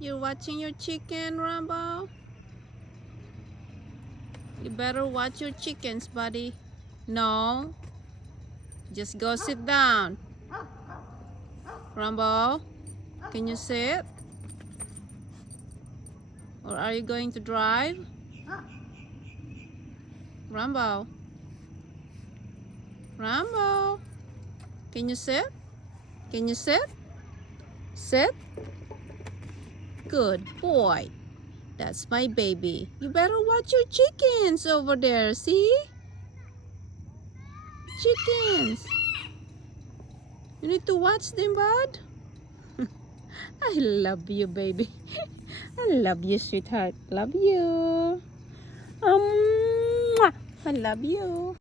You're watching your chicken, Rambo? You better watch your chickens, buddy. No. Just go sit down. Rambo, can you sit? Or are you going to drive? Rambo. Rambo. Can you sit? Can you sit? Sit. Good boy. That's my baby. You better watch your chickens over there, see? Chickens. You need to watch them, bud. I love you, baby. I love you, sweetheart. Love you. I love you.